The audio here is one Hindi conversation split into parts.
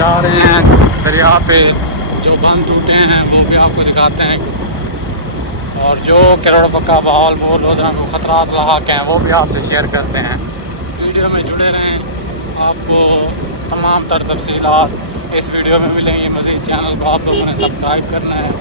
जा रहे हैं दरिया पे, जो बंद टूटे हैं वो भी आपको दिखाते हैं, और जो करोड़ पक्का बहाल बोल रोजाना को खतरात लाक हैं वो भी आपसे शेयर करते हैं। वीडियो में जुड़े रहें, आपको तमाम तर तफसीलात इस वीडियो में मिलेंगी। मज़ीद चैनल को आप लोगों ने सब्सक्राइब करना है।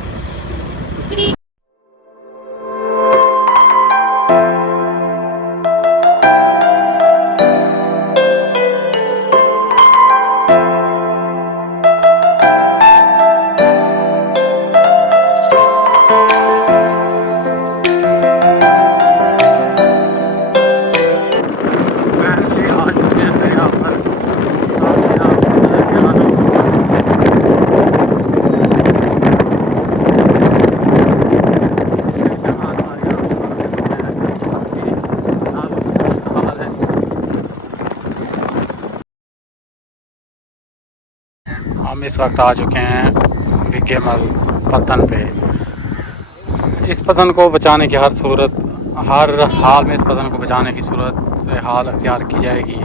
हम इस वक्त आ चुके हैं विगेमल पतन पे। इस पतन को बचाने की हर हाल में इस पतन को बचाने की सूरत हाल अख्तियार की जाएगी,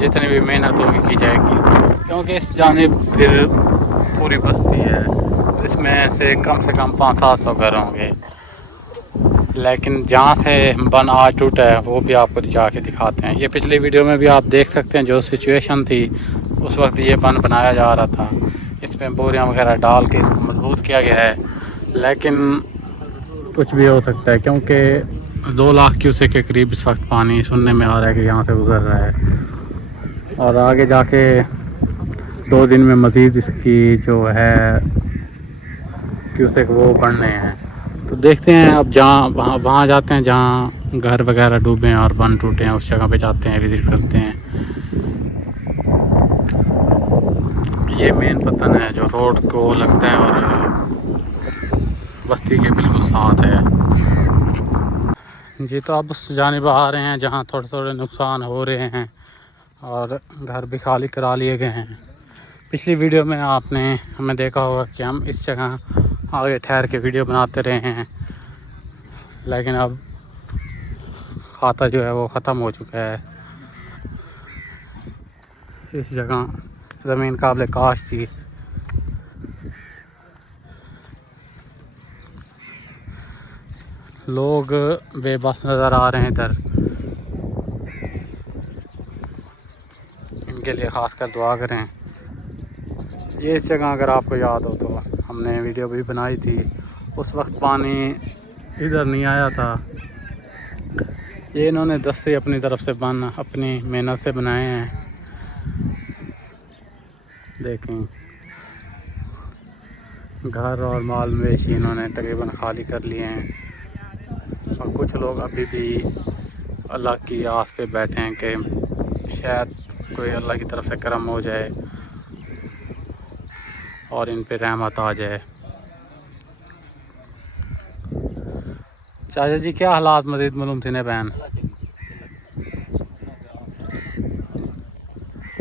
जितनी भी मेहनत होगी की जाएगी, क्योंकि इस जानिब फिर पूरी बस्ती है, इसमें से कम 500-700 घर होंगे। लेकिन जहाँ से बन आज टूटा है वो भी आपको जाके दिखाते हैं। ये पिछली वीडियो में भी आप देख सकते हैं, जो सिचुएशन थी उस वक्त ये बन बनाया जा रहा था। इसमें बोरियां वगैरह डाल के इसको मजबूत किया गया है, लेकिन कुछ भी हो सकता है, क्योंकि 2 लाख क्यूसेक के करीब इस वक्त पानी सुनने में आ रहा है कि यहाँ से गुजर रहा है, और आगे जाके 2 दिन में मज़ीद इसकी जो है क्यूसेक वो बढ़ने हैं। तो देखते हैं अब जहाँ वहाँ जाते हैं जहाँ घर वगैरह डूबे हैं और बन टूटे हैं, उस जगह पे जाते हैं, विज़िट करते हैं। ये मेन पतन है जो रोड को लगता है और बस्ती के बिल्कुल साथ है जी। तो अब उस जानिब आ रहे हैं जहाँ थोड़े थोड़े नुकसान हो रहे हैं और घर भी खाली करा लिए गए हैं। पिछली वीडियो में आपने हमें देखा होगा कि हम इस जगह आगे ठहर के वीडियो बनाते रहे हैं, लेकिन अब खाता जो है वो ख़त्म हो चुका है। इस जगह ज़मीन काबिल काश थी। लोग बेबस नज़र आ रहे हैं इधर, इनके लिए ख़ास कर दुआ करें। ये इस जगह अगर आपको याद हो तो हमने वीडियो भी बनाई थी, उस वक्त पानी इधर नहीं आया था। ये इन्होंने 10 से अपनी तरफ से बन अपनी मेहनत से बनाए हैं। देखें, घर और माल मवेशी इन्होंने तकरीबन खाली कर लिए हैं, और कुछ लोग अभी भी अल्लाह की आस पे बैठे हैं कि शायद कोई अल्लाह की तरफ से करम हो जाए और इन पे रहमत आ जाए। चाचा जी, क्या हालात मज़ीद मालूम थे ने बहन?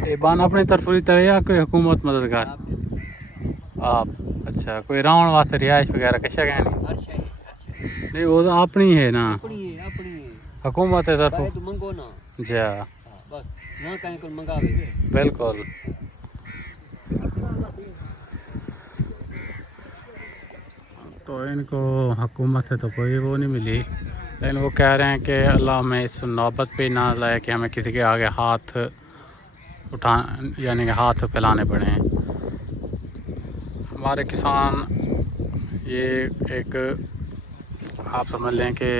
ये बान अपनी तरफ है या कोई हुकूमत मददगार? आप अच्छा, कोई रावण वास्ते रिहाइश वगैरह कैसा गए नहीं? वो तो अपनी है ना, हुकूमत है तरफ जा बिल्कुल। तो इनको हुकूमत से तो कोई वो नहीं मिली, लेकिन वो कह रहे हैं कि अल्लाह हमें इस नौबत पे ना लाए कि हमें किसी के आगे हाथ उठा यानी कि हाथ फैलाने पड़े हैं। हमारे किसान ये एक आप समझ लें कि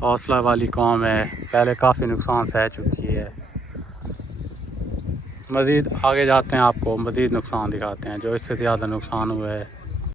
हौसला वाली कौम है, पहले काफ़ी नुकसान सह चुकी है। मज़ीद आगे जाते हैं, आपको मज़ीद नुकसान दिखाते हैं जो इससे ज़्यादा नुकसान हुआ है।